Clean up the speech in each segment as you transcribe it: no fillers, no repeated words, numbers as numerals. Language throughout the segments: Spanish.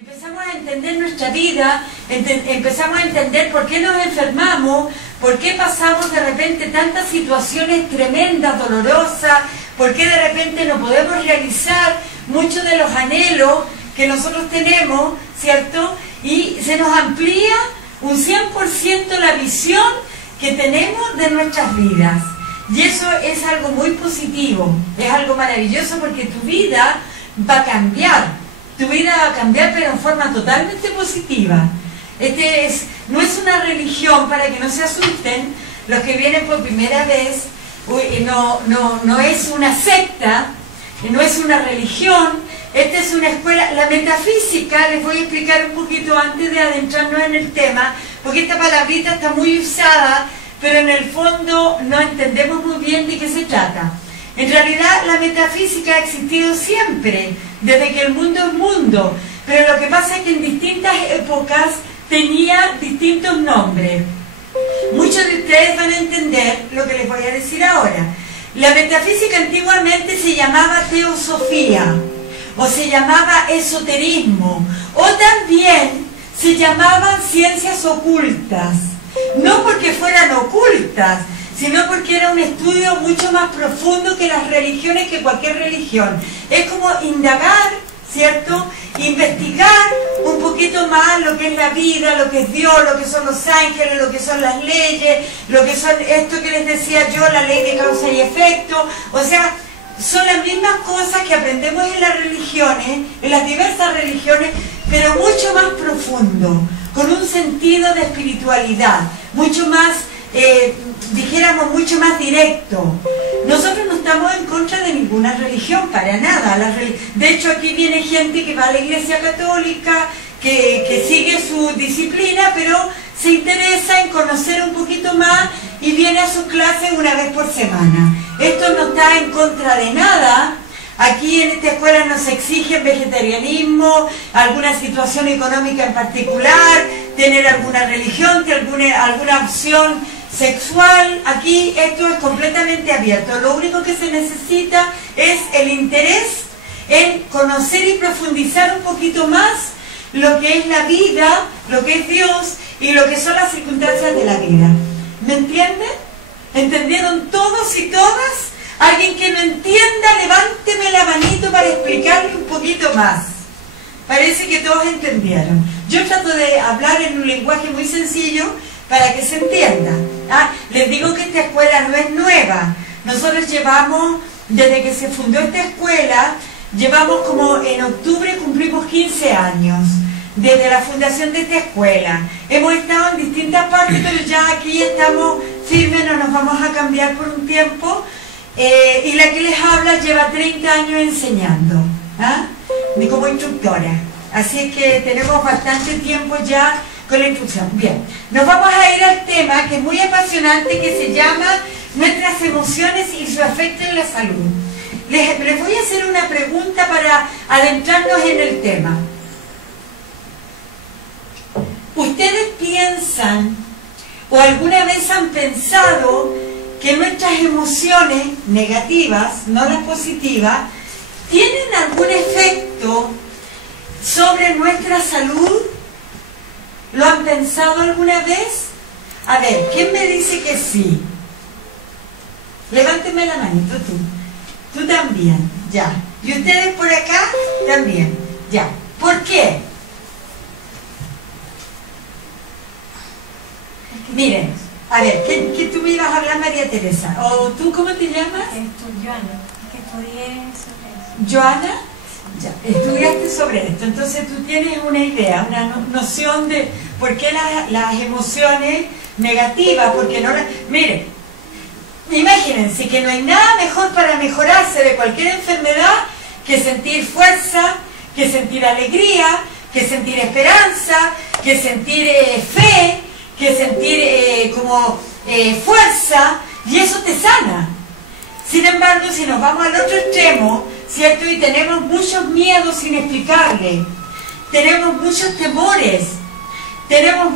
Empezamos a entender nuestra vida, empezamos a entender por qué nos enfermamos, por qué pasamos de repente tantas situaciones tremendas, dolorosas, por qué de repente no podemos realizar muchos de los anhelos que nosotros tenemos, ¿cierto? Y se nos amplía un 100% la visión que tenemos de nuestras vidas. Y eso es algo muy positivo, es algo maravilloso porque tu vida va a cambiar. Tu vida va a cambiar, pero en forma totalmente positiva. No es una religión, para que no se asusten los que vienen por primera vez. No es una secta, no es una religión. Esta es una escuela. La metafísica, les voy a explicar un poquito antes de adentrarnos en el tema, porque esta palabrita está muy usada, pero en el fondo no entendemos muy bien de qué se trata. En realidad la metafísica ha existido siempre, desde que el mundo es mundo, pero lo que pasa es que en distintas épocas tenía distintos nombres. Muchos de ustedes van a entender lo que les voy a decir ahora. La metafísica antiguamente se llamaba teosofía, o se llamaba esoterismo, o también se llamaban ciencias ocultas, no porque fueran ocultas, sino porque era un estudio mucho más profundo que las religiones, que cualquier religión. Es como indagar, ¿cierto? Investigar un poquito más lo que es la vida, lo que es Dios, lo que son los ángeles, lo que son las leyes, lo que son esto que les decía yo, la ley de causa y efecto. O sea, son las mismas cosas que aprendemos en las religiones, en las diversas religiones, pero mucho más profundo, con un sentido de espiritualidad, mucho más... dijéramos mucho más directo. Nosotros no estamos en contra de ninguna religión, para nada. De hecho, aquí viene gente que va a la Iglesia Católica, que sigue su disciplina, pero se interesa en conocer un poquito más y viene a sus clases una vez por semana. Esto no está en contra de nada. Aquí en esta escuela nos exigen vegetarianismo, alguna situación económica en particular, tener alguna religión, alguna opción sexual. Aquí esto es completamente abierto. Lo único que se necesita es el interés en conocer y profundizar un poquito más lo que es la vida, lo que es Dios y lo que son las circunstancias de la vida. ¿Me entienden? ¿Entendieron todos y todas? Alguien que no entienda, levánteme la manito para explicarle un poquito más. Parece que todos entendieron. Yo trato de hablar en un lenguaje muy sencillo para que se entienda. Les digo que esta escuela no es nueva. Nosotros llevamos, desde que se fundó esta escuela, llevamos como en octubre cumplimos 15 años desde la fundación de esta escuela. Hemos estado en distintas partes, pero ya aquí estamos firmes, no nos vamos a cambiar por un tiempo. Y la que les habla lleva 30 años enseñando, como instructora. Así es que tenemos bastante tiempo ya con la instrucción. Bien, nos vamos a ir al tema que es muy apasionante, que se llama nuestras emociones y su efecto en la salud. Les voy a hacer una pregunta para adentrarnos en el tema. ¿Ustedes piensan o alguna vez han pensado que nuestras emociones negativas, no las positivas, tienen algún efecto sobre nuestra salud? ¿Lo han pensado alguna vez? A ver, ¿quién me dice que sí? Levánteme la manito tú. Tú también, ya. ¿Y ustedes por acá? También, ya. ¿Por qué? Miren, a ver, ¿qué tú me ibas a hablar, María Teresa? ¿O tú cómo te llamas? Joana, que estudié sobre eso. ¿Joana? Ya, estudiaste sobre esto, entonces tú tienes una idea, una noción de por qué las emociones negativas, porque no las... Miren, imagínense que no hay nada mejor para mejorarse de cualquier enfermedad que sentir fuerza, que sentir alegría, que sentir esperanza, que sentir fe, que sentir fuerza, y eso te sana. Sin embargo, si nos vamos al otro extremo, ¿cierto? Y tenemos muchos miedos inexplicables, tenemos muchos temores, tenemos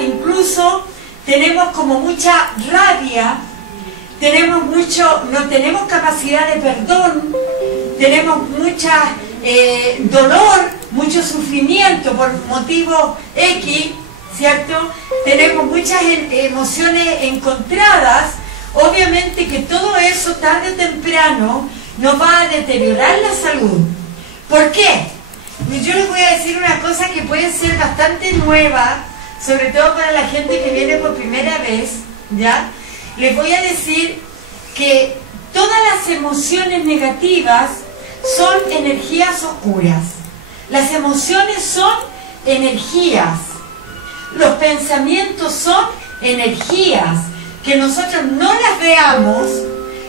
incluso tenemos como mucha rabia, no tenemos capacidad de perdón, tenemos mucha dolor, mucho sufrimiento por motivos X, ¿cierto? Tenemos muchas emociones encontradas. Obviamente que todo eso tarde o temprano nos va a deteriorar la salud. ¿Por qué? Yo les voy a decir una cosa que puede ser bastante nueva, sobre todo para la gente que viene por primera vez, ¿ya? Les voy a decir que todas las emociones negativas son energías oscuras. Las emociones son energías. Los pensamientos son energías. Que nosotros no las veamos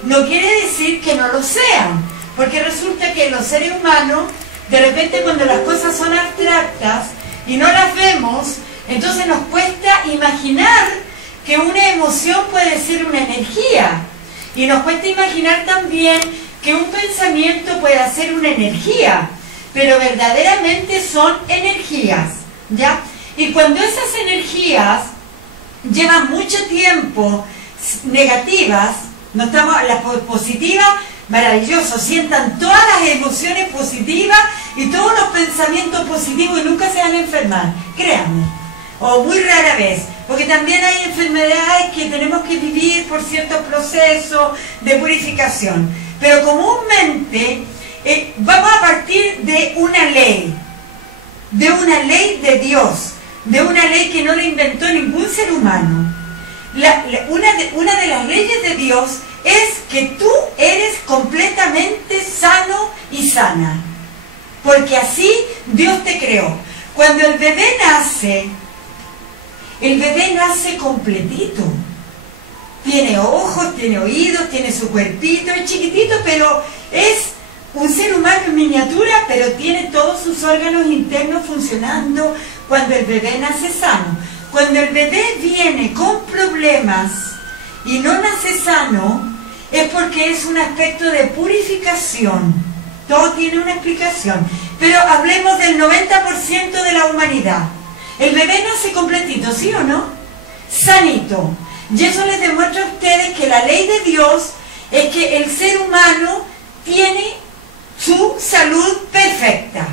no quiere decir que no lo sean, porque resulta que los seres humanos, de repente cuando las cosas son abstractas y no las vemos, entonces nos cuesta imaginar que una emoción puede ser una energía, y nos cuesta imaginar también que un pensamiento pueda ser una energía, pero verdaderamente son energías, ¿ya? Y cuando esas energías llevan mucho tiempo negativas, no estamos, las positivas, maravilloso, sientan todas las emociones positivas y todos los pensamientos positivos y nunca se van a enfermar, créanme, o muy rara vez, porque también hay enfermedades que tenemos que vivir por ciertos procesos de purificación, pero comúnmente vamos a partir de una ley de Dios, de una ley que no la inventó ningún ser humano. Una de las leyes de Dios es que tú eres completamente sano y sana, porque así Dios te creó. Cuando el bebé nace completito, tiene ojos, tiene oídos, tiene su cuerpito, es chiquitito, pero es un ser humano en miniatura, pero tiene todos sus órganos internos funcionando cuando el bebé nace sano. Cuando el bebé viene con problemas y no nace sano, es porque es un aspecto de purificación. Todo tiene una explicación. Pero hablemos del 90% de la humanidad. El bebé nace completito, ¿sí o no? Sanito. Y eso les demuestra a ustedes que la ley de Dios es que el ser humano tiene su salud perfecta.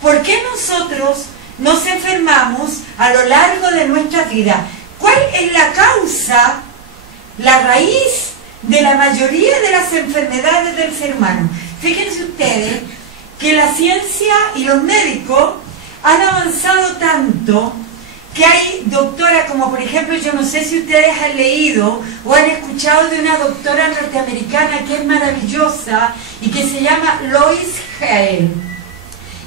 ¿Por qué nosotros nos enfermamos a lo largo de nuestra vida? ¿Cuál es la causa, la raíz de la mayoría de las enfermedades del ser humano? Fíjense ustedes que la ciencia y los médicos han avanzado tanto que hay doctoras como, por ejemplo, yo no sé si ustedes han leído o han escuchado de una doctora norteamericana que es maravillosa y que se llama Lois Hale,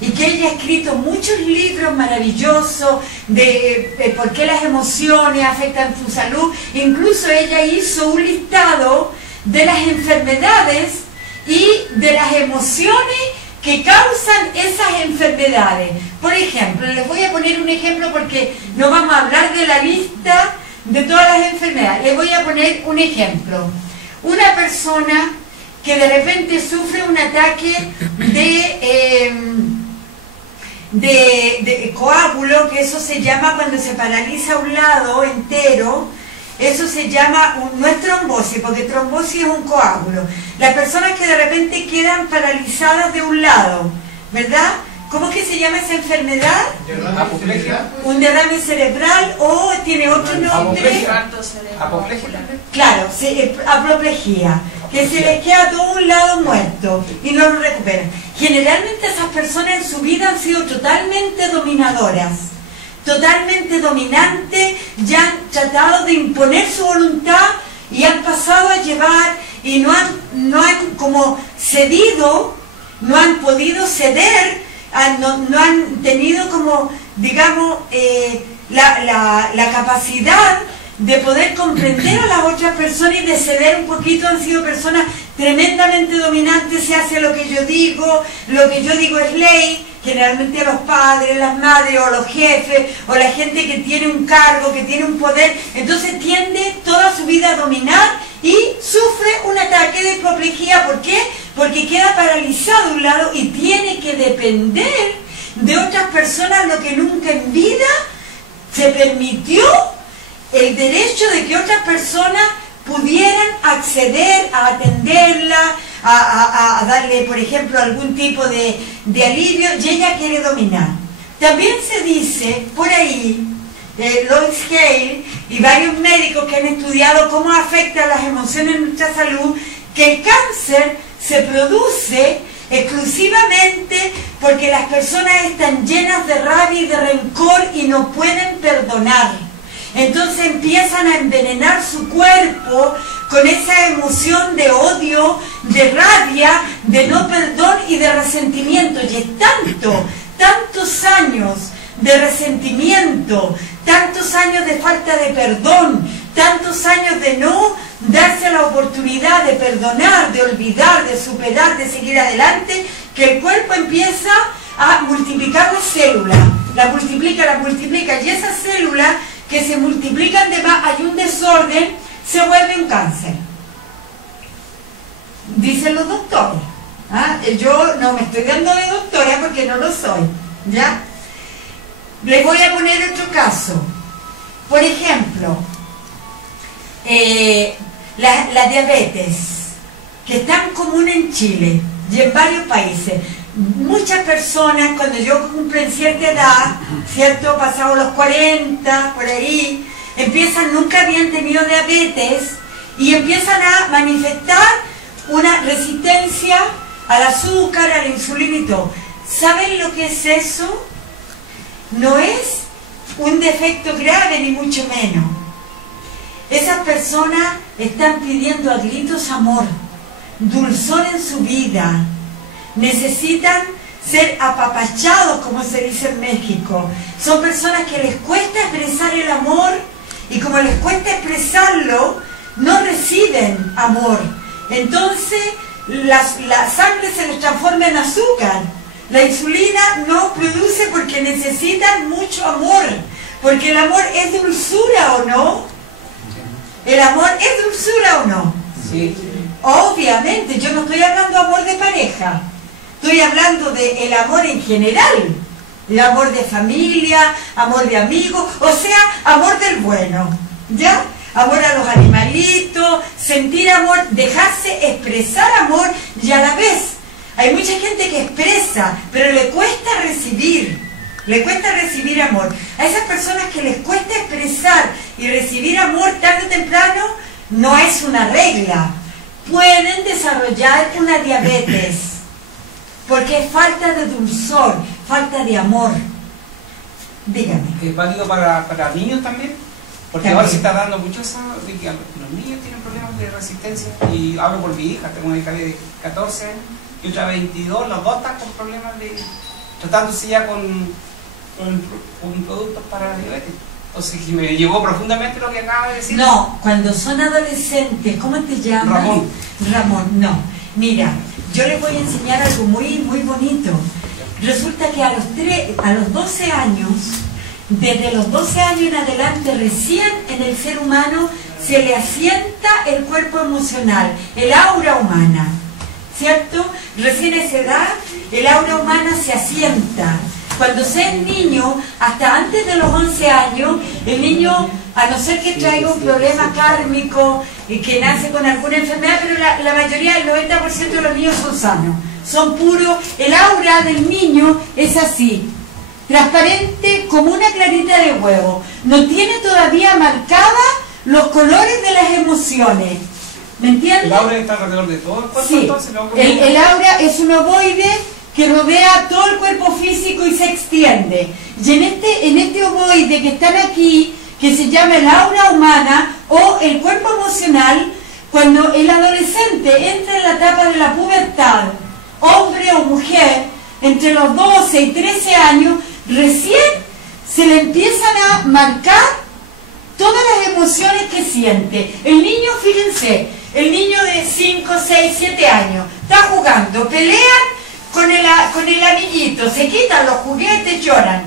y que ella ha escrito muchos libros maravillosos de por qué las emociones afectan tu salud. Incluso ella hizo un listado de las enfermedades y de las emociones que causan esas enfermedades. Por ejemplo, les voy a poner un ejemplo porque no vamos a hablar de la lista de todas las enfermedades. Les voy a poner un ejemplo. Una persona que de repente sufre un ataque de coágulo, que eso se llama cuando se paraliza un lado entero, eso se llama, no es trombosis, porque trombosis es un coágulo. Las personas que de repente quedan paralizadas de un lado, ¿verdad? ¿Cómo es que se llama esa enfermedad? Apoplejía. Un derrame cerebral, o tiene otro nombre. Apoplejía. Claro, apoplejía, que se les queda todo un lado muerto y no lo recuperan. Generalmente esas personas en su vida han sido totalmente dominadoras, totalmente dominantes, ya han tratado de imponer su voluntad y han pasado a llevar y no han como cedido, no han podido ceder, no han tenido como, digamos, la capacidad de poder comprender a las otras personas y de ceder un poquito. Han sido personas tremendamente dominantes, se hace lo que yo digo es ley, generalmente los padres, las madres o los jefes o la gente que tiene un cargo, que tiene un poder, entonces tiende toda su vida a dominar y sufre un ataque de apoplejía. ¿Por qué? Porque queda paralizado de un lado y tiene que depender de otras personas, lo que nunca en vida se permitió el derecho de que otras personas pudieran acceder a atenderla, a darle, por ejemplo, algún tipo de alivio, y ella quiere dominar. También se dice por ahí, Lois Hale y varios médicos que han estudiado cómo afecta las emociones en nuestra salud, que el cáncer se produce exclusivamente porque las personas están llenas de rabia y de rencor y no pueden perdonar. Entonces empiezan a envenenar su cuerpo con esa emoción de odio, de rabia, de no perdón y de resentimiento. Y es tantos años de resentimiento, tantos años de falta de perdón, tantos años de no darse la oportunidad de perdonar, de olvidar, de superar, de seguir adelante, que el cuerpo empieza a multiplicar las células, la multiplica, y esas células que se multiplican de más, hay un desorden, se vuelve un cáncer. Dicen los doctores. Yo no me estoy dando de doctora porque no lo soy, ¿ya? Les voy a poner otro caso. Por ejemplo, la diabetes, que es tan común en Chile y en varios países. Muchas personas, cuando yo cumplen cierta edad, ¿cierto? Pasados los 40, por ahí, nunca habían tenido diabetes y empiezan a manifestar una resistencia al azúcar, a la insulina y todo. ¿Saben lo que es eso? No es un defecto grave, ni mucho menos. Esas personas están pidiendo a gritos amor, dulzor en su vida. Necesitan ser apapachados, como se dice en México. Son personas que les cuesta expresar el amor y como les cuesta expresarlo, no reciben amor. Entonces, la sangre se les transforma en azúcar. La insulina no produce porque necesitan mucho amor. Porque el amor es dulzura, ¿o no? ¿El amor es dulzura o no? Sí. Obviamente, yo no estoy hablando de amor de pareja. Estoy hablando del amor en general. El amor de familia, amor de amigos, o sea, amor del bueno. ¿Ya? Amor a los animalitos, sentir amor, dejarse expresar amor, y a la vez hay mucha gente que expresa, pero le cuesta recibir amor. A esas personas que les cuesta expresar y recibir amor tarde o temprano, no es una regla. Pueden desarrollar una diabetes, porque es falta de dulzor, falta de amor. Dígame. ¿Es válido para niños también? Porque también. Ahora se está dando mucho eso de que los niños tienen problemas de resistencia. Y hablo por mi hija, tengo una hija de 14 años y otra de 22, los dos están con problemas tratándose ya con productos para la diabetes. Entonces me llegó profundamente lo que acaba de decir. No, cuando son adolescentes, ¿cómo te llamas? Ramón, no. Mira, yo les voy a enseñar algo muy bonito. Resulta que a los 12 años, desde los 12 años en adelante, recién en el ser humano se le asienta el cuerpo emocional, el aura humana, ¿cierto? Recién a esa edad, el aura humana se asienta. Cuando sea el niño, hasta antes de los 11 años, el niño, a no ser que traiga un problema kármico y que nace con alguna enfermedad, pero la mayoría, el 90% de los niños son sanos, son puros. El aura del niño es así, transparente como una clarita de huevo. No tiene todavía marcadas los colores de las emociones. ¿Me entiendes? El aura está alrededor de todo el cuerpo, sí. Entonces El aura es un ovoide que rodea todo el cuerpo físico y se extiende. Y en este ovoide que están aquí, que se llama el aura humana o el cuerpo emocional, cuando el adolescente entra en la etapa de la pubertad, hombre o mujer, entre los 12 y 13 años, recién se le empiezan a marcar todas las emociones que siente. El niño, fíjense, el niño de 5, 6, 7 años, está jugando, pelean con el amiguito, se quitan los juguetes, lloran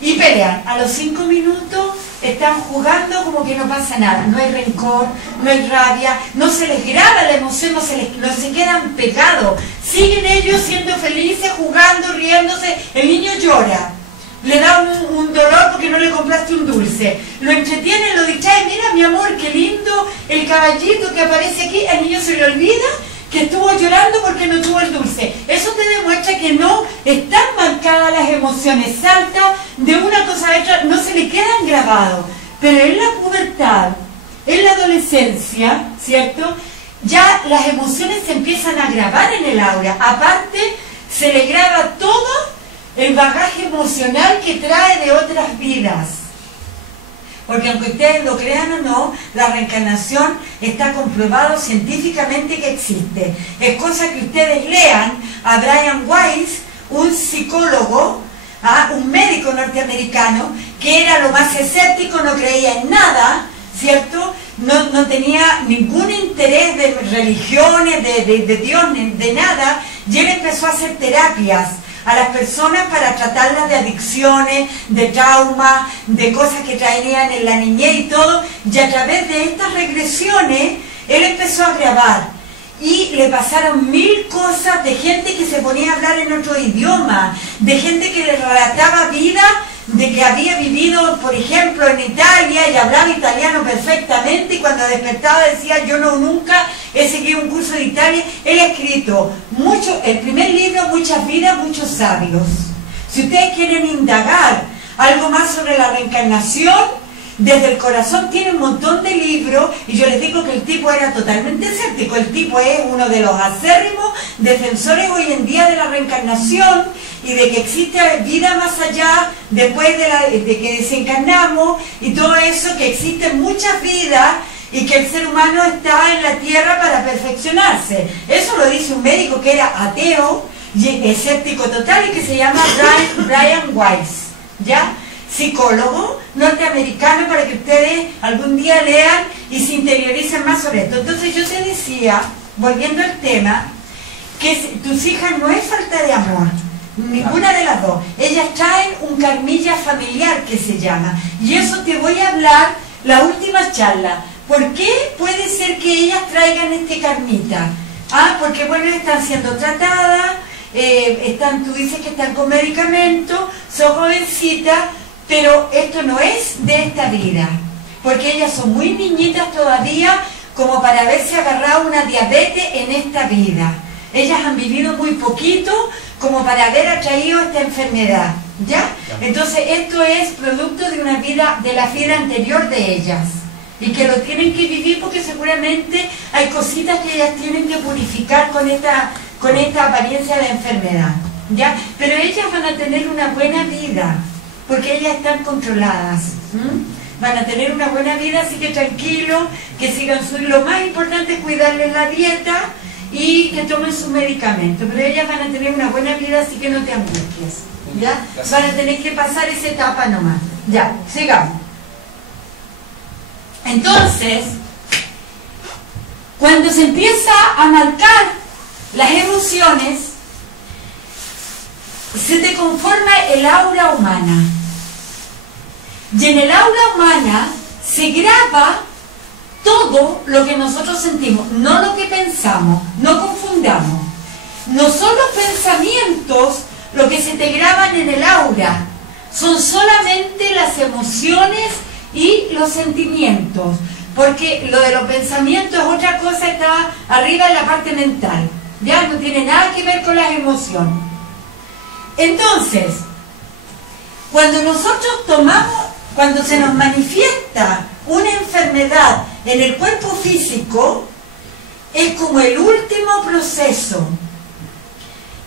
y pelean. A los 5 minutos están jugando como que no pasa nada, no hay rencor, no hay rabia, no se les graba la emoción, no se quedan pegados, siguen ellos siendo felices, jugando, riéndose. El niño llora, le da un dolor porque no le compraste un dulce, lo entretiene, lo distrae, mira mi amor, qué lindo el caballito que aparece aquí. El niño se le olvida que estuvo llorando porque no tuvo el dulce. Eso te demuestra que no están marcadas las emociones, salta de una cosa a otra, no se le quedan grabados. Pero en la pubertad, en la adolescencia, ¿cierto?, ya las emociones se empiezan a grabar en el aura. Aparte, se le graba todo el bagaje emocional que trae de otras vidas. Porque aunque ustedes lo crean o no, la reencarnación está comprobado científicamente que existe. Es cosa que ustedes lean a Brian Weiss, un psicólogo, un médico norteamericano, que era lo más escéptico, no creía en nada, ¿cierto? No tenía ningún interés de religiones, de Dios, de nada, y él empezó a hacer terapias a las personas para tratarlas de adicciones, de traumas, de cosas que traían en la niñez y todo, y a través de estas regresiones, él empezó a grabar, y le pasaron 1000 cosas de gente que se ponía a hablar en otro idioma, de gente que le relataba vida, de que había vivido, por ejemplo, en Italia y hablaba italiano perfectamente, y cuando despertaba decía, yo nunca he seguido un curso de Italia. Él ha escrito mucho, el primer libro, Muchas vidas, muchos sabios. Si ustedes quieren indagar algo más sobre la reencarnación, desde el corazón tiene un montón de libros, y yo les digo que el tipo era totalmente escéptico. El tipo es uno de los acérrimos defensores hoy en día de la reencarnación y de que existe vida más allá después de que desencarnamos y todo eso, que existen muchas vidas y que el ser humano está en la tierra para perfeccionarse. Eso lo dice un médico que era ateo y escéptico total y que se llama Brian Weiss, ¿ya? Psicólogo norteamericano, para que ustedes algún día lean y se interioricen más sobre esto. Entonces yo te decía, volviendo al tema, que tus hijas no es falta de amor, ninguna de las dos. Ellas traen un karmilla familiar que se llama, y eso te voy a hablar la última charla. ¿Por qué puede ser que ellas traigan este karmita? Porque bueno, están siendo tratadas, tú dices que están con medicamentos, son jovencitas, pero esto no es de esta vida, porque ellas son muy niñitas todavía como para haberse agarrado una diabetes en esta vida. Ellas han vivido muy poquito como para haber atraído esta enfermedad, ¿ya? Entonces esto es producto de una vida, de la vida anterior de ellas, y que lo tienen que vivir porque seguramente hay cositas que ellas tienen que purificar con esta apariencia de enfermedad, ¿ya? Pero ellas van a tener una buena vida, porque ellas están controladas, van a tener una buena vida, así que tranquilo, que sigan lo más importante es cuidarles la dieta y que tomen sus medicamentos, pero ellas van a tener una buena vida, así que no te angusties, ¿ya? Van a tener que pasar esa etapa nomás. Ya, sigamos. Entonces, cuando se empieza a marcar las emociones, se te conforma el aura humana. Y en el aura humana se graba todo lo que nosotros sentimos, no lo que pensamos, no confundamos. No son los pensamientos lo que se te graban en el aura, son solamente las emociones y los sentimientos, porque lo de los pensamientos es otra cosa, está arriba en la parte mental, ya no tiene nada que ver con las emociones. Entonces, cuando nosotros cuando se nos manifiesta una enfermedad en el cuerpo físico, es como el último proceso.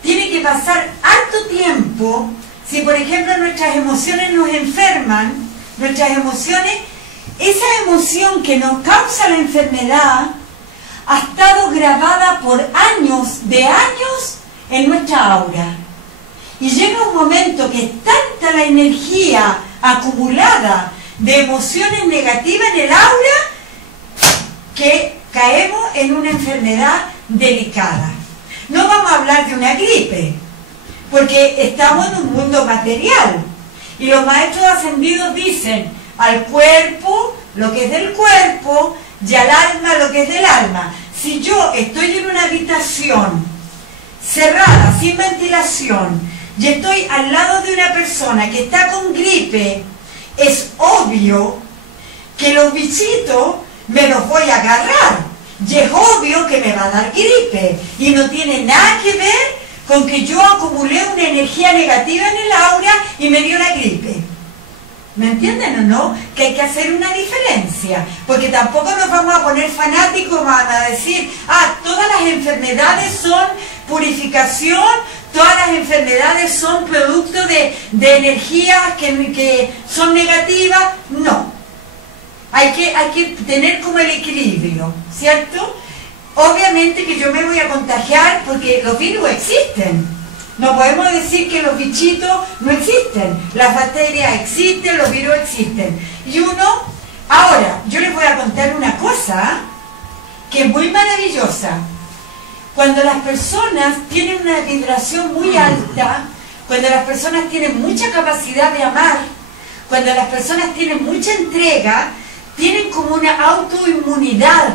Tiene que pasar harto tiempo. Si por ejemplo nuestras emociones nos enferman, nuestras emociones, esa emoción que nos causa la enfermedad ha estado grabada por años de años en nuestra aura. Y llega un momento que es tanta la energía acumulada de emociones negativas en el aura que caemos en una enfermedad delicada. No vamos a hablar de una gripe, porque estamos en un mundo material. Y los maestros ascendidos dicen al cuerpo lo que es del cuerpo y al alma lo que es del alma. Si yo estoy en una habitación cerrada, sin ventilación, y estoy al lado de una persona que está con gripe, es obvio que los bichitos me los voy a agarrar. Y es obvio que me va a dar gripe. Y no tiene nada que ver con que yo acumulé una energía negativa en el aura y me dio la gripe. ¿Me entienden o no? Que hay que hacer una diferencia, porque tampoco nos vamos a poner fanáticos, van a decir, todas las enfermedades son purificación, todas las enfermedades son producto de energías que son negativas. No, hay que tener como el equilibrio, ¿cierto? Obviamente que yo me voy a contagiar porque los virus existen. No podemos decir que los bichitos no existen. Las bacterias existen, los virus existen. Y ahora, yo les voy a contar una cosa que es muy maravillosa. Cuando las personas tienen una vibración muy alta, cuando las personas tienen mucha capacidad de amar, cuando las personas tienen mucha entrega, tienen como una autoinmunidad.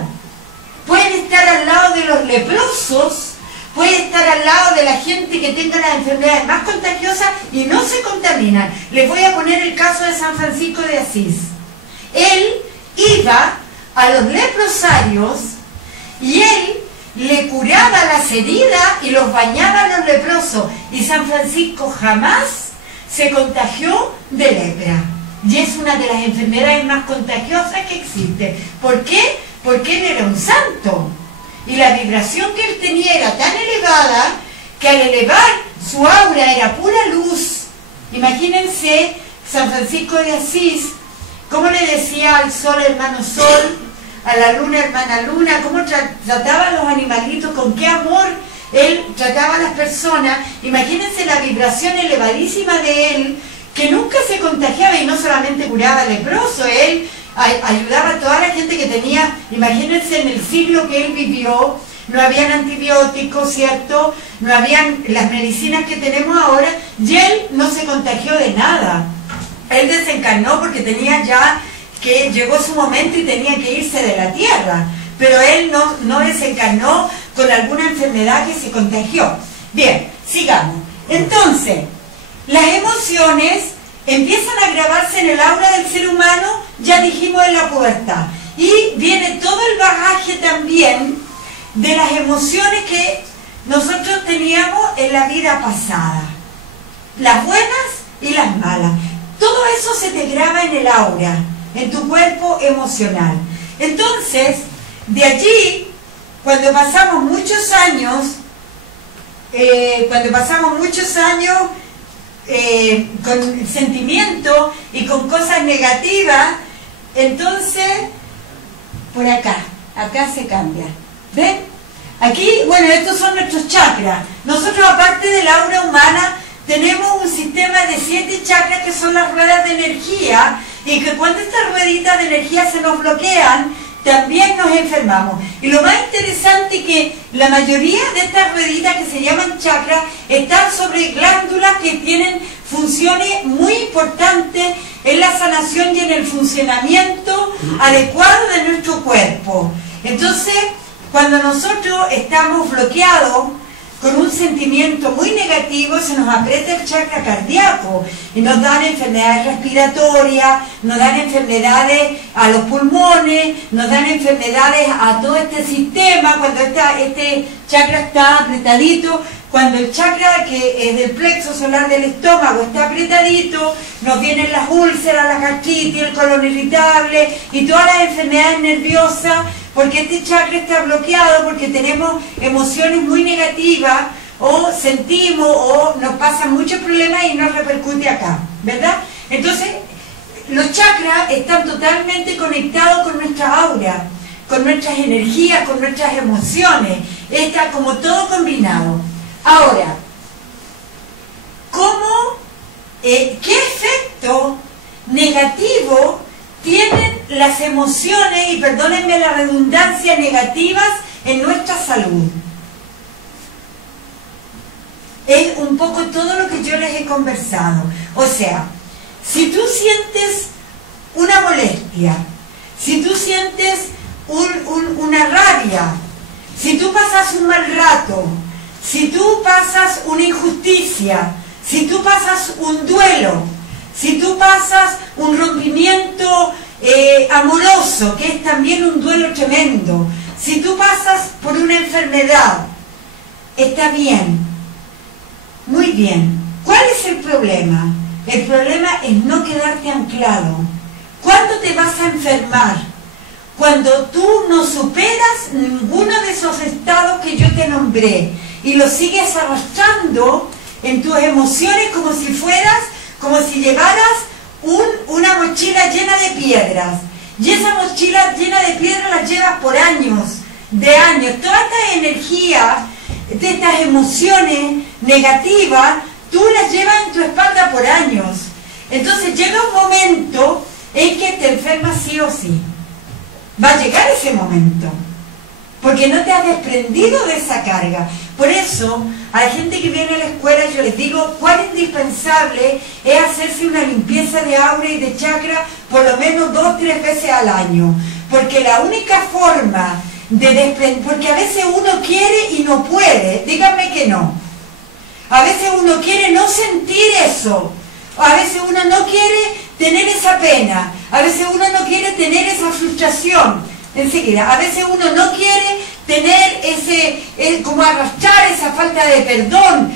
Pueden estar al lado de los leprosos, puede estar al lado de la gente que tenga las enfermedades más contagiosas y no se contaminan. Les voy a poner el caso de San Francisco de Asís. Él iba a los leprosarios y él le curaba las heridas y los bañaba a los leprosos. Y San Francisco jamás se contagió de lepra. Y es una de las enfermedades más contagiosas que existe. ¿Por qué? Porque él era un santo. Y la vibración que él tenía era tan elevada que al elevar su aura era pura luz. Imagínense San Francisco de Asís, cómo le decía al sol hermano sol, a la luna hermana luna, cómo trataba a los animalitos, con qué amor él trataba a las personas. Imagínense la vibración elevadísima de él, que nunca se contagiaba y no solamente curaba al leproso, él ayudaba a toda la gente que tenía. Imagínense en el siglo que él vivió, no habían antibióticos, ¿cierto? No habían las medicinas que tenemos ahora, y él no se contagió de nada. Él desencarnó porque tenía ya que llegó su momento y tenía que irse de la tierra, pero él no desencarnó con alguna enfermedad que se contagió. Bien, sigamos. Entonces, las emociones empiezan a grabarse en el aura del ser humano, ya dijimos, en la pubertad. Y viene todo el bagaje también de las emociones que nosotros teníamos en la vida pasada. Las buenas y las malas. Todo eso se te graba en el aura, en tu cuerpo emocional. Entonces, de allí, cuando pasamos muchos años, con sentimientos y con cosas negativas, entonces por acá se cambia. ¿Ven? Aquí, bueno, estos son nuestros chakras. Nosotros, aparte del aura humana, tenemos un sistema de 7 chakras que son las ruedas de energía, y que cuando estas rueditas de energía se nos bloquean, también nos enfermamos. Y lo más interesante es que la mayoría de estas rueditas que se llaman chakras están sobre glándulas que tienen funciones muy importantes en la sanación y en el funcionamiento adecuado de nuestro cuerpo. Entonces, cuando nosotros estamos bloqueados con un sentimiento muy negativo, se nos aprieta el chakra cardíaco y nos dan enfermedades respiratorias, nos dan enfermedades a los pulmones, nos dan enfermedades a todo este sistema. Cuando este chakra está apretadito, cuando el chakra que es del plexo solar del estómago está apretadito, nos vienen las úlceras, la gastritis, el colon irritable y todas las enfermedades nerviosas, porque este chakra está bloqueado, porque tenemos emociones muy negativas, o sentimos, o nos pasan muchos problemas y nos repercute acá, ¿verdad? Entonces, los chakras están totalmente conectados con nuestra aura, con nuestras energías, con nuestras emociones. Está como todo combinado. Ahora, ¿qué efecto negativo tienen las emociones, y perdónenme la redundancia, negativas en nuestra salud? Es un poco todo lo que yo les he conversado. O sea, si tú sientes una molestia, si tú sientes una rabia, si tú pasas un mal rato, si tú pasas una injusticia, si tú pasas un duelo, si tú pasas un rompimiento amoroso, que es también un duelo tremendo, Si tú pasas por una enfermedad, está bien, muy bien. ¿Cuál es el problema? El problema es no quedarte anclado. ¿Cuándo te vas a enfermar? Cuando tú no superas ninguno de esos estados que yo te nombré y los sigues arrastrando en tus emociones como si llevaras una mochila llena de piedras. Y esa mochila llena de piedras la llevas por años, de años. Toda esta energía, de estas emociones negativas, tú las llevas en tu espalda por años. Entonces llega un momento en que te enfermas sí o sí. Va a llegar ese momento, porque no te has desprendido de esa carga. Por eso, a la gente que viene a la escuela, yo les digo, cuán indispensable es hacerse una limpieza de aura y de chakra por lo menos 2 o 3 veces al año. Porque la única forma de desprender, porque a veces uno quiere y no puede, díganme que no. A veces uno quiere no sentir eso, a veces uno no quiere tener esa pena, a veces uno no quiere tener esa frustración enseguida, a veces uno no quiere tener como arrastrar esa falta de perdón,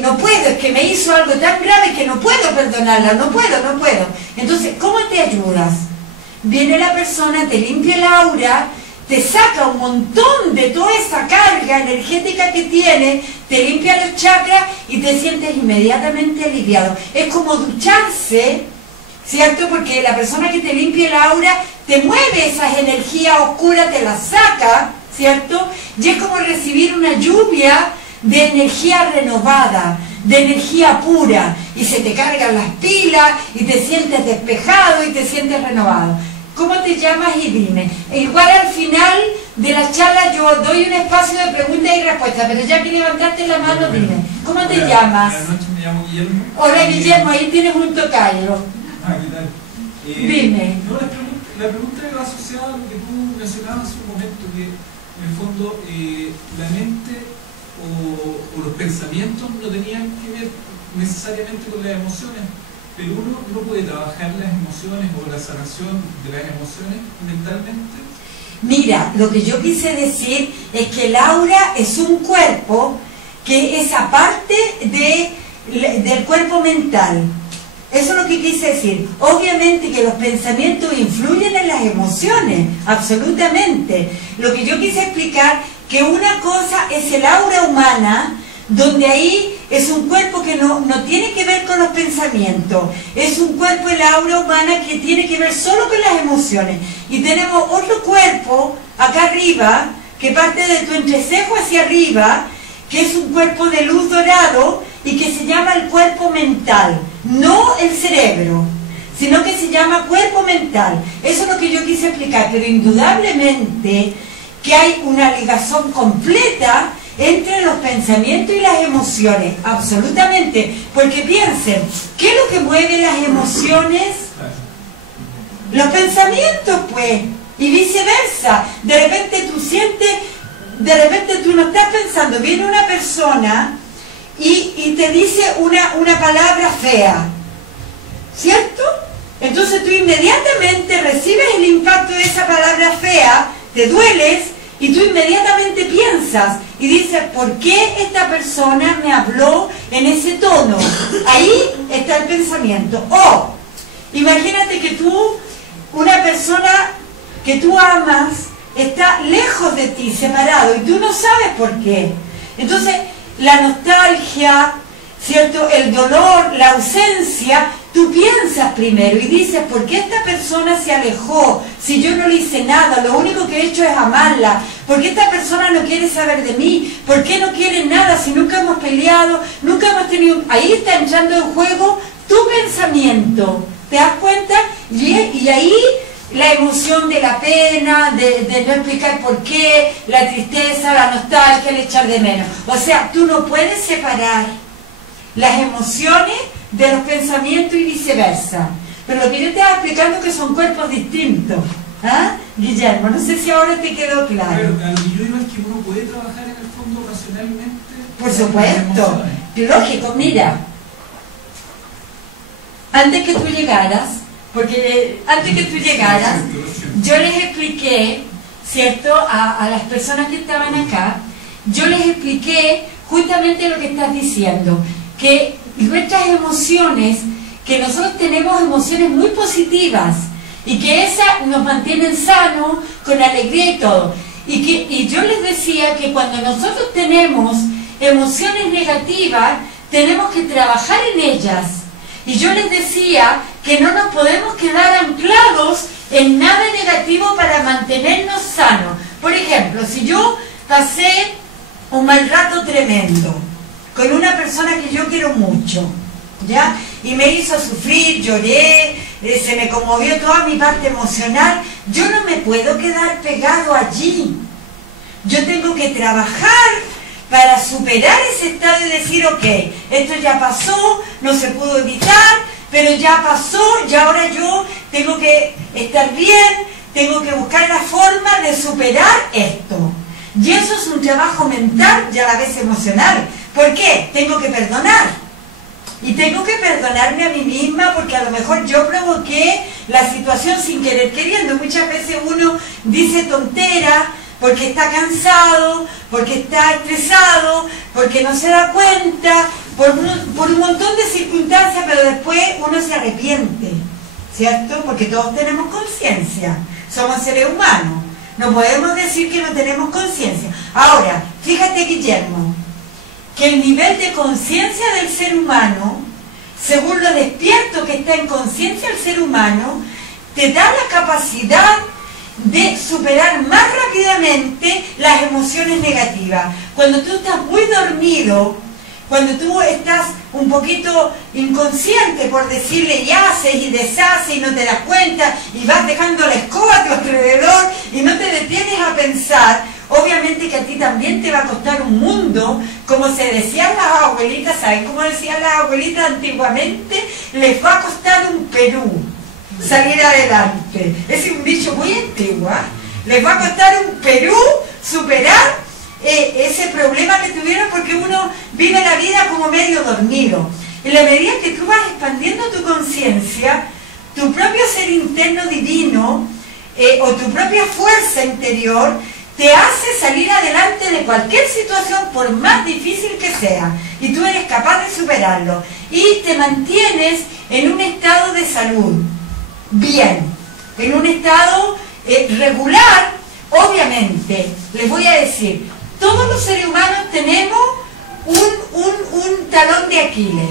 no puedo, es que me hizo algo tan grave que no puedo perdonarla, no puedo. Entonces, ¿cómo te ayudas? Viene la persona, te limpia el aura, te saca un montón de toda esa carga energética que tiene, te limpia los chakras y te sientes inmediatamente aliviado. Es como ducharse, ¿cierto? Porque la persona que te limpia el aura te mueve esas energías oscuras, te las saca, ¿cierto? Y es como recibir una lluvia de energía renovada, de energía pura, y se te cargan las pilas y te sientes despejado y te sientes renovado. ¿Cómo te llamas? Y dime. Igual al final de la charla yo doy un espacio de preguntas y respuestas, pero ya que levantaste la mano, dime. ¿Cómo te llamas? Buenas noches, me llamo Guillermo. Hola Guillermo, ahí tienes un tocayo. ¿Qué tal? Dime. No, la pregunta va asociada a lo que tú mencionabas hace un momento, que en el fondo la mente o los pensamientos no tenían que ver necesariamente con las emociones, pero uno no puede trabajar las emociones o la sanación de las emociones mentalmente. Mira, lo que yo quise decir es que el aura es un cuerpo que es aparte del cuerpo mental. Eso es lo que quise decir. Obviamente que los pensamientos influyen en las emociones, absolutamente. Lo que yo quise explicar, que una cosa es el aura humana, donde ahí es un cuerpo que no tiene que ver con los pensamientos, es un cuerpo, el aura humana, que tiene que ver solo con las emociones. Y tenemos otro cuerpo acá arriba, que parte de tu entrecejo hacia arriba, que es un cuerpo de luz dorado y que se llama el cuerpo mental, no el cerebro, sino que se llama cuerpo mental. Eso es lo que yo quise explicar, pero indudablemente que hay una ligación completa entre los pensamientos y las emociones, absolutamente, porque piensen, ¿qué es lo que mueve las emociones? Los pensamientos, pues, y viceversa. De repente tú sientes, de repente tú no estás pensando, viene una persona y te dice una palabra fea, ¿cierto? Entonces tú inmediatamente recibes el impacto de esa palabra fea, te dueles, y tú inmediatamente piensas y dices, ¿por qué esta persona me habló en ese tono? Ahí está el pensamiento. O, imagínate que tú, una persona que tú amas, está lejos de ti, separado, y tú no sabes por qué. Entonces, la nostalgia, ¿cierto? El dolor, la ausencia, tú piensas primero y dices, ¿por qué esta persona se alejó? Si yo no le hice nada, lo único que he hecho es amarla. ¿Por qué esta persona no quiere saber de mí? ¿Por qué no quiere nada si nunca hemos peleado? Nunca hemos tenido... Ahí está entrando en juego tu pensamiento. ¿Te das cuenta? Y ahí la emoción de la pena, de no explicar por qué, la tristeza, la nostalgia, el echar de menos. O sea, tú no puedes separar las emociones de los pensamientos y viceversa. Pero lo que yo te estaba explicando es que son cuerpos distintos. ¿Ah? Guillermo, no sé si ahora te quedó claro. Pero a lo que yo iba es que uno puede trabajar en el fondo racionalmente. Por supuesto. Lógico, mira. Antes que tú llegaras, yo les expliqué, ¿cierto?, a las personas que estaban acá, yo les expliqué justamente lo que estás diciendo, que nuestras emociones, que nosotros tenemos emociones muy positivas y que esas nos mantienen sanos, con alegría y todo. Y yo les decía que cuando nosotros tenemos emociones negativas, tenemos que trabajar en ellas. Y yo les decía que no nos podemos quedar anclados en nada negativo para mantenernos sanos. Por ejemplo, si yo pasé un mal rato tremendo con una persona que yo quiero mucho, ¿ya?, y me hizo sufrir, lloré, se me conmovió toda mi parte emocional, yo no me puedo quedar pegado allí. Yo tengo que trabajar para superar ese estado y decir, ok, esto ya pasó, no se pudo evitar, pero ya pasó y ahora yo tengo que estar bien, tengo que buscar la forma de superar esto. Y eso es un trabajo mental y a la vez emocional. ¿Por qué? Tengo que perdonar. Y tengo que perdonarme a mí misma porque a lo mejor yo provoqué la situación sin querer queriendo. Muchas veces uno dice tonteras porque está cansado, porque está estresado, porque no se da cuenta, por un montón de circunstancias, pero después uno se arrepiente, ¿cierto? Porque todos tenemos conciencia, somos seres humanos, no podemos decir que no tenemos conciencia. Ahora, fíjate, Guillermo, que el nivel de conciencia del ser humano, según lo despierto que está en conciencia el ser humano, te da la capacidad de superar más rápidamente las emociones negativas. Cuando tú estás muy dormido, cuando tú estás un poquito inconsciente, por decirle, y haces y deshaces y no te das cuenta y vas dejando la escoba a tu alrededor y no te detienes a pensar, obviamente que a ti también te va a costar un mundo, como se decían las abuelitas. ¿Saben cómo decían las abuelitas antiguamente? Les va a costar un Perú salir adelante. Es un dicho muy antiguo, ¿eh? Les va a costar un Perú superar ese problema que tuvieron, porque uno vive la vida como medio dormido. En la medida que tú vas expandiendo tu conciencia, tu propio ser interno divino o tu propia fuerza interior te hace salir adelante de cualquier situación, por más difícil que sea, y tú eres capaz de superarlo y te mantienes en un estado de salud bien, en un estado regular. Obviamente, les voy a decir, todos los seres humanos tenemos un talón de Aquiles.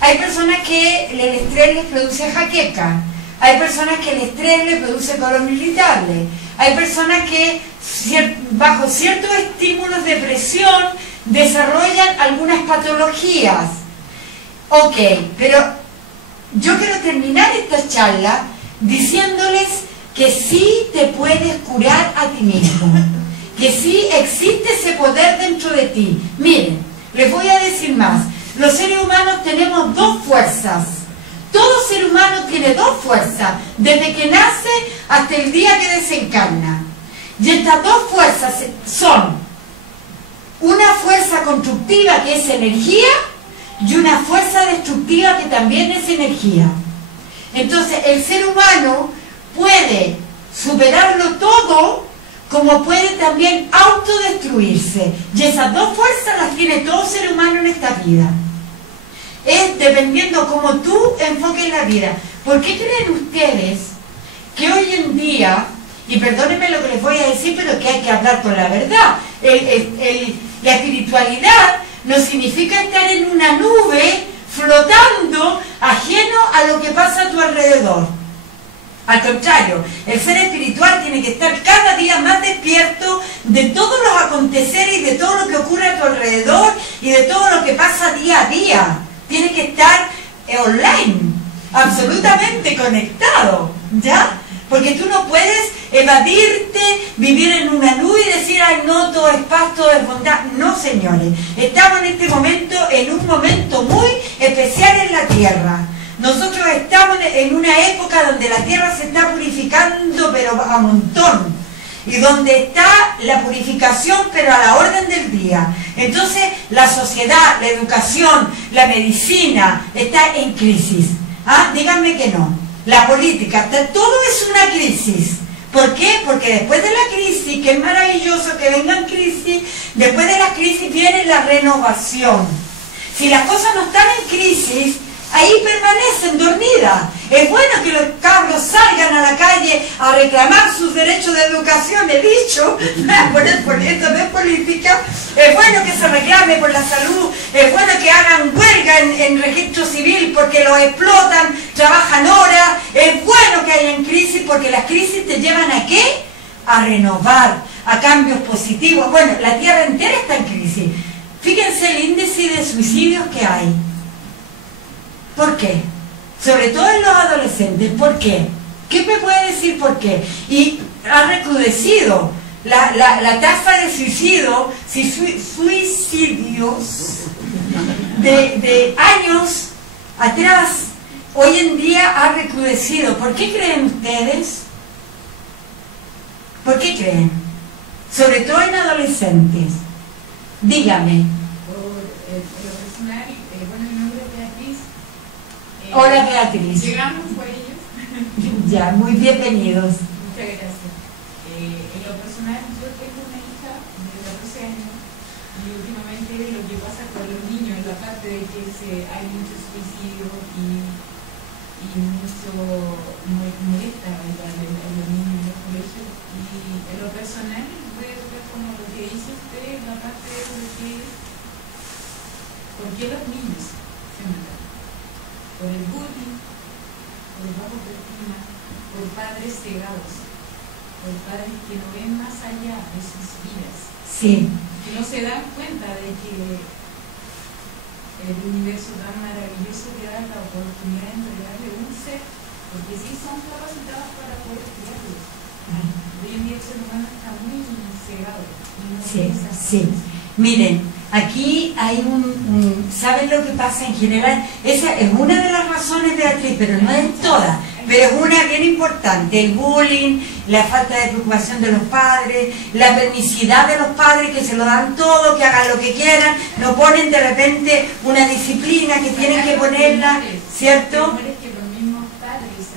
Hay personas que el estrés les produce jaqueca, hay personas que el estrés les produce colon irritable, hay personas que bajo ciertos estímulos de presión desarrollan algunas patologías. Ok, pero yo quiero terminar esta charla diciéndoles que sí te puedes curar a ti mismo, que sí existe ese poder dentro de ti. Miren, les voy a decir más. Los seres humanos tenemos dos fuerzas. Todo ser humano tiene dos fuerzas, desde que nace hasta el día que desencarna. Y estas dos fuerzas son una fuerza constructiva, que es energía, y una fuerza destructiva, que también es energía. Entonces el ser humano puede superarlo todo, como puede también autodestruirse. Y esas dos fuerzas las tiene todo ser humano en esta vida. Es dependiendo cómo tú enfoques la vida. ¿Por qué creen ustedes que hoy en día, y perdónenme lo que les voy a decir, pero que hay que hablar con la verdad, la espiritualidad no significa estar en una nube flotando ajeno a lo que pasa a tu alrededor? Al contrario, el ser espiritual tiene que estar cada día más despierto de todos los aconteceres y de todo lo que ocurre a tu alrededor y de todo lo que pasa día a día. Tiene que estar online, absolutamente conectado, ¿ya? Porque tú no puedes evadirte, vivir en una nube y decir, ay no, todo es paz, todo es bondad. No, señores, estamos en este momento, en un momento muy especial en la Tierra. Nosotros estamos en una época donde la Tierra se está purificando, pero a montón. Y donde está la purificación, pero a la orden del día. Entonces, la sociedad, la educación, la medicina está en crisis. ¿Ah? Díganme que no. La política, todo es una crisis. ¿Por qué? Porque después de la crisis, que es maravilloso que vengan crisis, después de la crisis viene la renovación. Si las cosas no están en crisis, ahí permanecen dormidas. Es bueno que los cabros salgan a la calle a reclamar sus derechos de educación, he dicho, por esto no es política. Es bueno que se reclame por la salud, es bueno que hagan huelga en registro civil porque los explotan, trabajan horas. Es bueno que haya crisis porque las crisis te llevan ¿a qué? A renovar, a cambios positivos. Bueno, la tierra entera está en crisis. Fíjense el índice de suicidios que hay. ¿Por qué? Sobre todo en los adolescentes. ¿Por qué? ¿Qué me puede decir por qué? Y ha recrudecido la tasa de suicidios de años atrás. Hoy en día ha recrudecido. ¿Por qué creen ustedes? ¿Por qué creen? Sobre todo en adolescentes. Dígame. Hola Beatriz. Llegamos por ellos. Ya, muy bienvenidos. Muchas gracias. En lo personal, yo tengo una hija de 14 años y últimamente lo que pasa con los niños, la parte de que hay mucho suicidio y mucho molesta a los niños en los colegios. Y en lo personal, voy a tocar como lo que dice usted, la parte de que ¿por qué los niños se matan? Por el bullying, por baja autoestima, por padres cegados, por padres que no ven más allá de sus vidas, Sí. que no se dan cuenta de que el universo tan maravilloso que da la oportunidad de entregarle un ser, porque sí son capacitados para poder estudiarlos. Hoy en día el ser humano está muy cegado y no piensa. Sí. Miren, aquí hay ¿saben lo que pasa en general? Esa es una de las razones, Beatriz, pero no es toda, pero es una bien importante. El bullying, la falta de preocupación de los padres, la permisividad de los padres que se lo dan todo, que hagan lo que quieran, no ponen de repente una disciplina que tienen que ponerla, ¿cierto? Que los mismos padres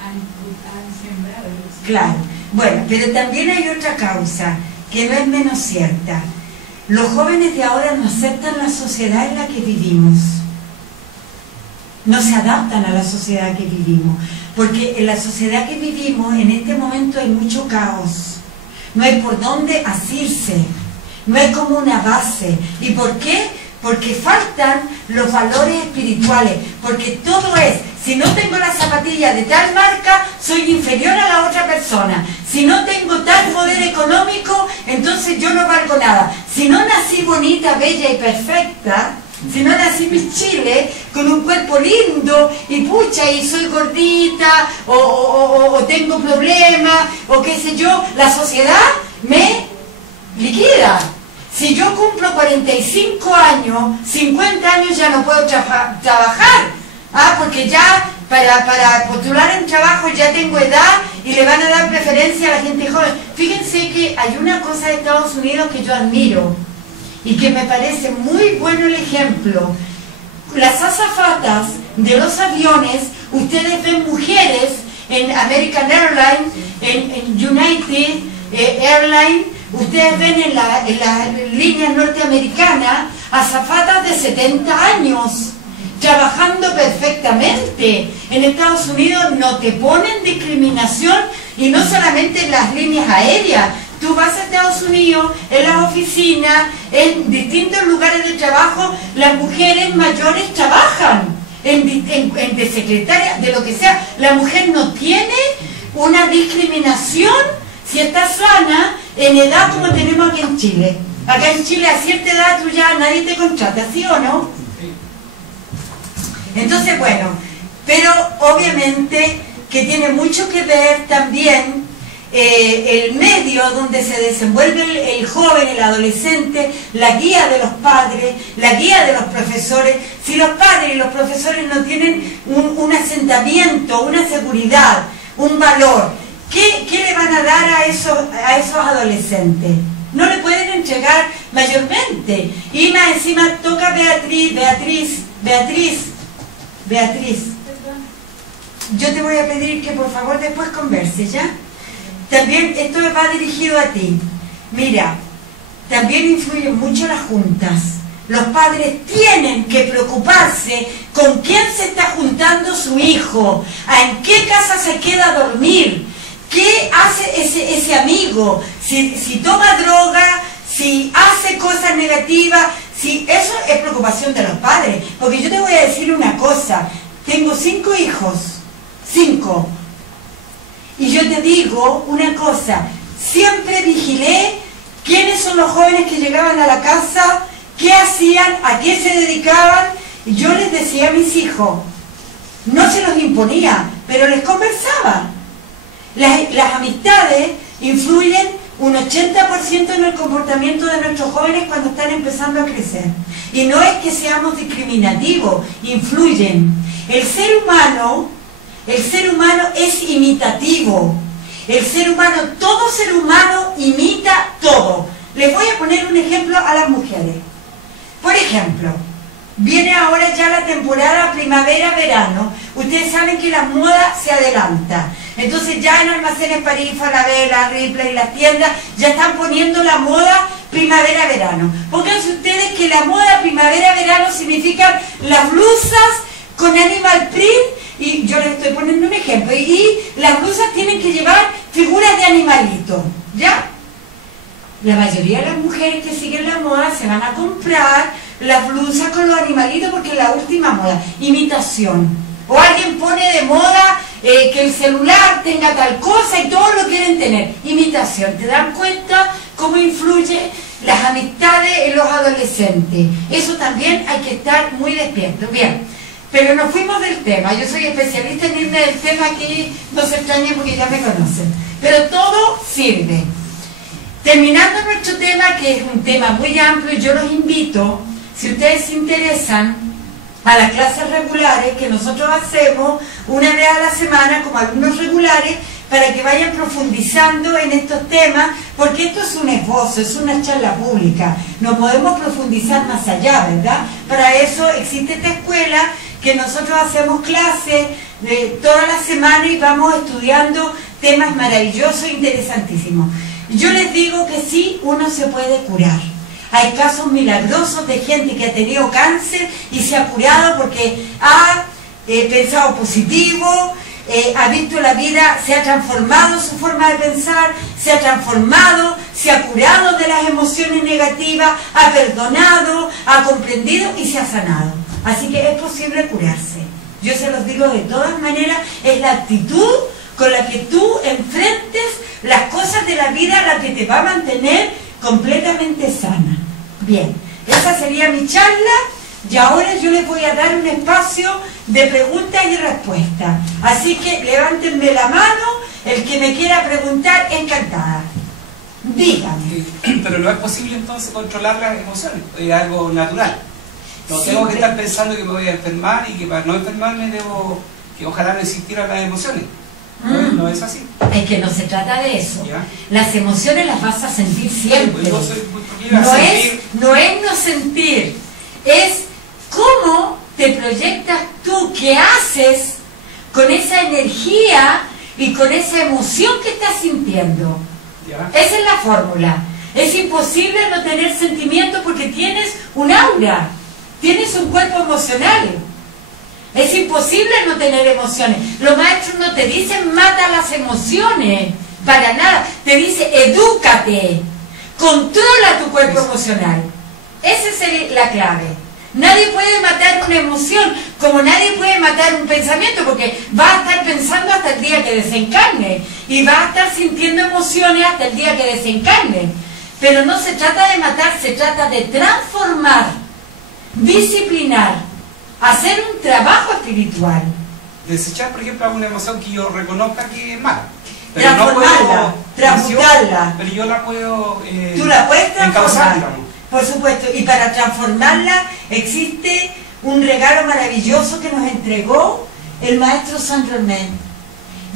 han sembrado. Claro. Bueno, pero también hay otra causa que no es menos cierta. Los jóvenes de ahora no aceptan la sociedad en la que vivimos. No se adaptan a la sociedad que vivimos. Porque en la sociedad que vivimos, en este momento hay mucho caos. No hay por dónde asirse. No hay como una base. ¿Y por qué? Porque faltan los valores espirituales. Porque todo es, si no tengo la zapatilla de tal marca, soy inferior a la otra persona. Si no tengo tal poder económico, entonces yo no valgo nada. Si no nací bonita, bella y perfecta, si no nací mi Chile, con un cuerpo lindo, y pucha, y soy gordita, o tengo problemas, o qué sé yo, la sociedad me liquida. Si yo cumplo 45 años, 50 años ya no puedo trabajar. Porque ya para postular en trabajo ya tengo edad y le van a dar preferencia a la gente joven. Fíjense que hay una cosa de Estados Unidos que yo admiro y que me parece muy bueno el ejemplo. Las azafatas de los aviones, ustedes ven mujeres en American Airlines, en United Airlines, ustedes ven en las líneas norteamericanas azafatas de 70 años. Trabajando perfectamente. En Estados Unidos no te ponen discriminación, y no solamente en las líneas aéreas. Tú vas a Estados Unidos, en las oficinas, en distintos lugares de trabajo, las mujeres mayores trabajan de secretaria, de lo que sea. La mujer no tiene una discriminación si está sana en edad como tenemos aquí en Chile. Acá en Chile a cierta edad tú ya nadie te contrata, ¿sí o no? Entonces, bueno, pero obviamente que tiene mucho que ver también el medio donde se desenvuelve el joven, el adolescente, la guía de los padres, la guía de los profesores. Si los padres y los profesores no tienen un asentamiento, una seguridad, un valor, ¿qué le van a dar a esos adolescentes? No le pueden entregar mayormente. Y más encima toca Beatriz, yo te voy a pedir que por favor después converses, ¿ya? también esto va dirigido a ti. Mira, también influyen mucho las juntas. Los padres tienen que preocuparse con quién se está juntando su hijo, en qué casa se queda a dormir, qué hace ese amigo, si toma droga, si hace cosas negativas, si eso es preocupación de los padres. Porque yo te voy a decir una cosa, tengo 5 hijos, 5, y yo te digo una cosa, siempre vigilé quiénes son los jóvenes que llegaban a la casa, qué hacían, a qué se dedicaban, y yo les decía a mis hijos, no se los imponía, pero les conversaba. Las amistades influyen un 80% en el comportamiento de nuestros jóvenes cuando están empezando a crecer. Y no es que seamos discriminativos, influyen. El ser humano es imitativo. El ser humano, todo ser humano imita todo. Les voy a poner un ejemplo a las mujeres. Por ejemplo, viene ahora ya la temporada primavera-verano. Ustedes saben que la moda se adelanta. Entonces ya en Almacenes París, Falabella, Ripley y las tiendas ya están poniendo la moda primavera-verano. Pónganse ustedes que la moda primavera-verano significan las blusas con animal print, y yo les estoy poniendo un ejemplo, y las blusas tienen que llevar figuras de animalitos, ¿ya? La mayoría de las mujeres que siguen la moda se van a comprar las blusas con los animalitos porque es la última moda, imitación. O alguien pone de moda que el celular tenga tal cosa y todos lo quieren tener, imitación. ¿Te dan cuenta cómo influye las amistades en los adolescentes? Eso también hay que estar muy despierto. Bien, pero nos fuimos del tema. Yo soy especialista en irme del tema, aquí no se extrañen porque ya me conocen. Pero todo sirve. Terminando nuestro tema, que es un tema muy amplio, yo los invito, si ustedes se interesan, a las clases regulares que nosotros hacemos una vez a la semana como alumnos regulares, para que vayan profundizando en estos temas, porque esto es un esbozo, es una charla pública, no podemos profundizar más allá, ¿verdad? Para eso existe esta escuela, que nosotros hacemos clases de toda la semana y vamos estudiando temas maravillosos e interesantísimos. Yo les digo que sí, uno se puede curar. Hay casos milagrosos de gente que ha tenido cáncer y se ha curado porque ha pensado positivo, ha visto la vida, se ha transformado su forma de pensar, se ha transformado, se ha curado de las emociones negativas, ha perdonado, ha comprendido y se ha sanado. Así que es posible curarse. Yo se los digo de todas maneras, es la actitud con la que tú enfrentes las cosas de la vida la que te va a mantener completamente sana. Bien, esa sería mi charla y ahora yo les voy a dar un espacio de preguntas y respuestas. Así que levántenme la mano, el que me quiera preguntar, encantada. Dígame. Pero no es posible entonces controlar las emociones, es algo natural. No tengo que estar pensando que me voy a enfermar y que para no enfermarme debo que ojalá no existieran las emociones. No es así. Es que no se trata de eso. ¿Ya? Las emociones las vas a sentir siempre. Yo soy muy proclive a sentir. No es no sentir, es cómo te proyectas tú, qué haces con esa energía y con esa emoción que estás sintiendo. ¿Ya? Esa es la fórmula. Es imposible no tener sentimiento porque tienes un aura, tienes un cuerpo emocional. Es imposible no tener emociones. Los maestros no te dicen mata las emociones, para nada. Te dice edúcate, controla tu cuerpo emocional. Esa es la clave. Nadie puede matar una emoción, como nadie puede matar un pensamiento, porque va a estar pensando hasta el día que desencarne y va a estar sintiendo emociones hasta el día que desencarne. Pero no se trata de matar, se trata de transformar, disciplinar, hacer un trabajo espiritual. Desechar, por ejemplo, alguna emoción que yo reconozca que es mala. Pero Transformarla, no puedo, transmutarla. Pero yo la puedo Tú la puedes encauzar, transformar, digamos. por supuesto. Y para transformarla existe un regalo maravilloso que nos entregó el maestro Saint Germain.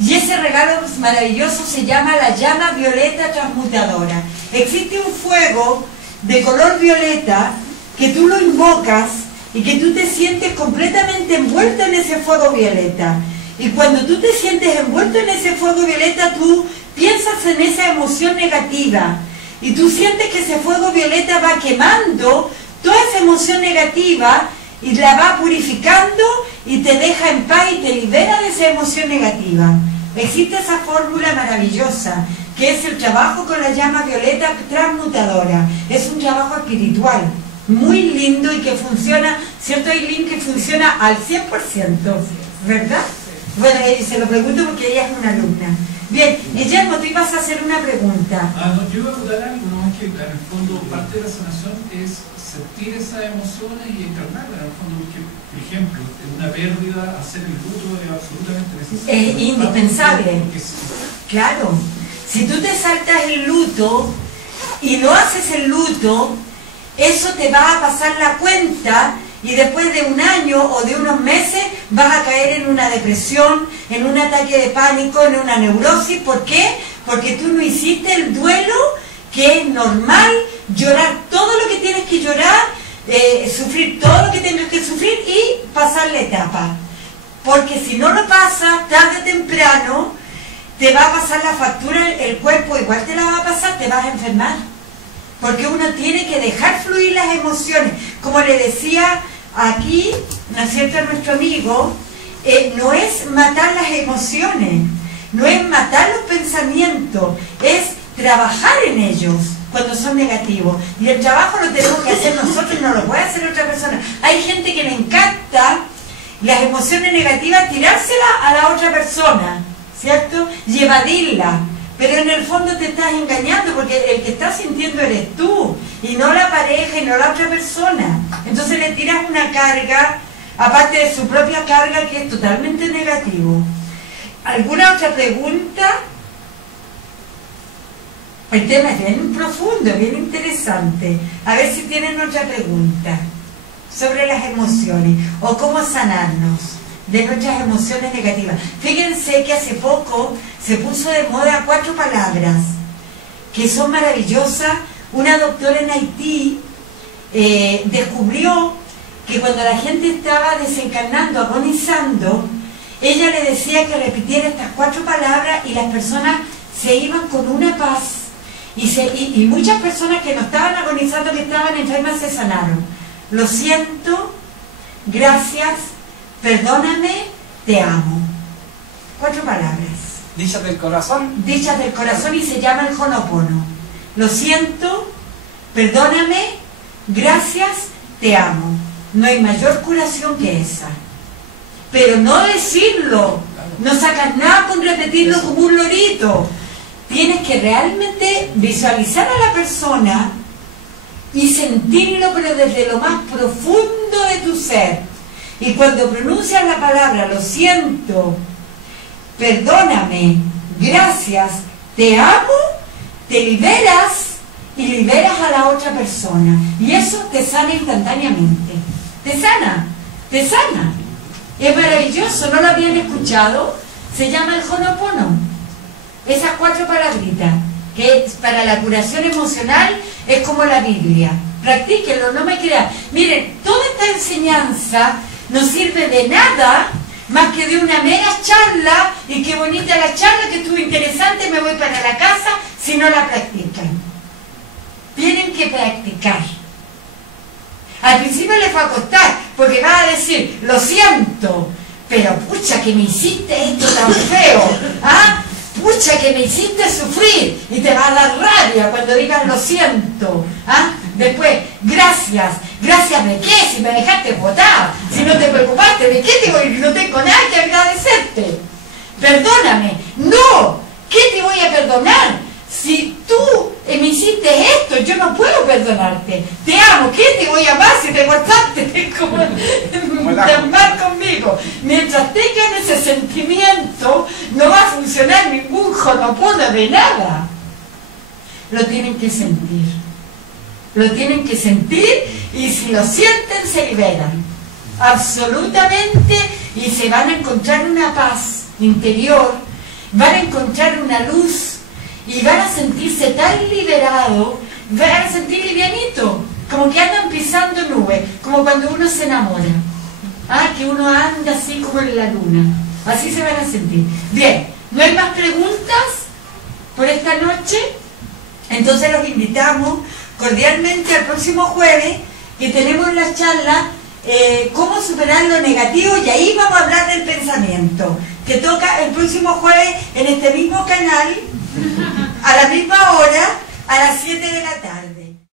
Y ese regalo maravilloso se llama la llama violeta transmutadora. Existe un fuego de color violeta que tú lo invocas y que tú te sientes completamente envuelto en ese fuego violeta. Y cuando tú te sientes envuelto en ese fuego violeta, tú piensas en esa emoción negativa y tú sientes que ese fuego violeta va quemando toda esa emoción negativa y la va purificando y te deja en paz y te libera de esa emoción negativa. Existe esa fórmula maravillosa que es el trabajo con la llama violeta transmutadora. Es un trabajo espiritual muy lindo y que funciona, ¿cierto, Aileen? Que funciona al 100%, ¿verdad? Bueno, se lo pregunto porque ella es una alumna. Bien, Guillermo, tú ibas a hacer una pregunta. No, yo iba a contar algo, no es que en el fondo parte de la sanación es sentir esas emociones y encarnarlas. En el fondo, porque, por ejemplo, en una pérdida, hacer el luto es absolutamente necesario. Es indispensable. Porque Claro, si tú te saltas el luto y no haces el luto, eso te va a pasar la cuenta y después de un año o de unos meses vas a caer en una depresión, en un ataque de pánico, en una neurosis. ¿Por qué? Porque tú no hiciste el duelo, que es normal, llorar todo lo que tienes que llorar, sufrir todo lo que tienes que sufrir y pasar la etapa. Porque si no lo pasas, tarde o temprano, te va a pasar la factura, el cuerpo igual te la va a pasar, te vas a enfermar. Porque uno tiene que dejar fluir las emociones. Como le decía aquí, ¿no es cierto?, a nuestro amigo, no es matar las emociones, no es matar los pensamientos, es trabajar en ellos cuando son negativos. Y el trabajo lo tenemos que hacer nosotros, no lo puede hacer otra persona. Hay gente que le encanta las emociones negativas, tirárselas a la otra persona, ¿cierto? Y evadirla. Pero en el fondo te estás engañando porque el que está sintiendo eres tú y no la pareja y no la otra persona. Entonces le tiras una carga, aparte de su propia carga, que es totalmente negativo. ¿Alguna otra pregunta? El tema es bien profundo, bien interesante. A ver si tienen otra pregunta sobre las emociones o cómo sanarnos de nuestras emociones negativas. Fíjense que hace poco se puso de moda 4 palabras que son maravillosas. Una doctora en Haití descubrió que cuando la gente estaba desencarnando, agonizando, ella le decía que repitiera estas 4 palabras y las personas se iban con una paz. Y muchas personas que no estaban agonizando, que estaban enfermas, se sanaron. Lo siento, gracias, perdóname, te amo. 4 palabras. Dichas del corazón. Dichas del corazón y se llama el Ho'oponopono. Lo siento, perdóname, gracias, te amo. No hay mayor curación que esa. Pero no decirlo, no sacas nada con repetirlo como un lorito. Tienes que realmente visualizar a la persona y sentirlo, pero desde lo más profundo de tu ser. Y cuando pronuncias la palabra, lo siento, perdóname, gracias, te amo, te liberas y liberas a la otra persona. Y eso te sana instantáneamente. Te sana, te sana. Es maravilloso, ¿no lo habían escuchado? Se llama el Ho'oponopono. Esas 4 palabritas, que para la curación emocional es como la Biblia. Practíquenlo, no me crean. Miren, toda esta enseñanza no sirve de nada más que de una mera charla, y qué bonita la charla, que estuvo interesante, me voy para la casa, si no la practican. Tienen que practicar. Al principio les va a costar, porque va a decir, lo siento, pero pucha que me hiciste esto tan feo, ¿ah? Pucha que me hiciste sufrir, y te va a dar rabia cuando digas lo siento, ¿ah? Después, gracias, gracias de qué, si me dejaste botar, si no te preocupaste, de qué te voy, no tengo nada que agradecerte. Perdóname, no, ¿qué te voy a perdonar? Si tú me hiciste esto, yo no puedo perdonarte. Te amo, ¿qué te voy a amar si te cortaste como tan mal conmigo? Mientras tengan ese sentimiento, no va a funcionar ningún Ho'oponopono de nada. Lo tienen que sentir. Lo tienen que sentir, y si lo sienten, se liberan. Absolutamente, y se van a encontrar una paz interior, van a encontrar una luz, y van a sentirse tan liberados, van a sentir livianito, como que andan pisando nubes, como cuando uno se enamora. Que uno anda así como en la luna. Así se van a sentir. Bien, ¿no hay más preguntas? por esta noche. Entonces los invitamos cordialmente al próximo jueves, que tenemos la charla cómo superar lo negativo, y ahí vamos a hablar del pensamiento, que toca el próximo jueves en este mismo canal, a la misma hora, a las 7 de la tarde.